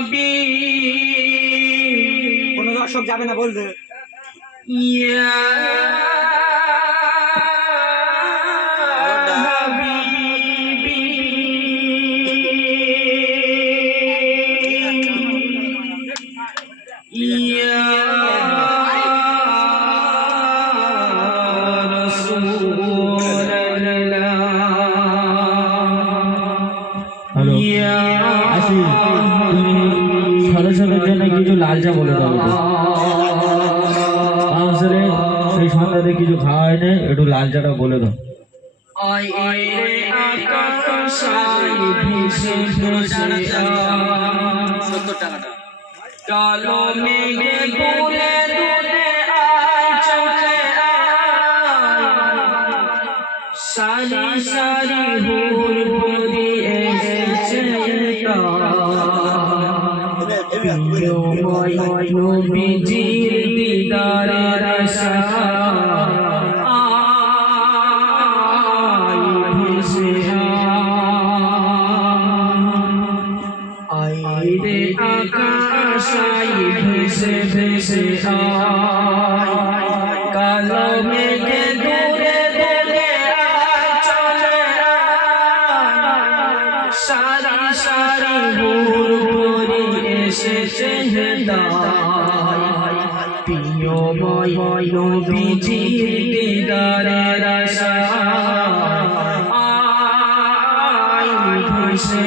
নবী। কোনো দর্শক যাবে না বলবে। ইয়া ইয়া রাসূলুল্লাহ। হ্যালো জন্য কিছু লালচা বলে দাও। কাউন্সিলে সেই সন্ধ্যাতে কিছু খাওয়া হয়নি একটু লালচাটা বলে দাও আই আই রে আকাশাই ভেসে ভেসে আয়। কালো মেঘে দূরে দূরে আয় চলে আয় সারি সারি হুর নবীজির দিদারের আশা ভেসে আয় আয় ভেসে ভেসে আয় হেদায় প্রিয়ময় নবীজির দিদারের আশা আয় ভেসে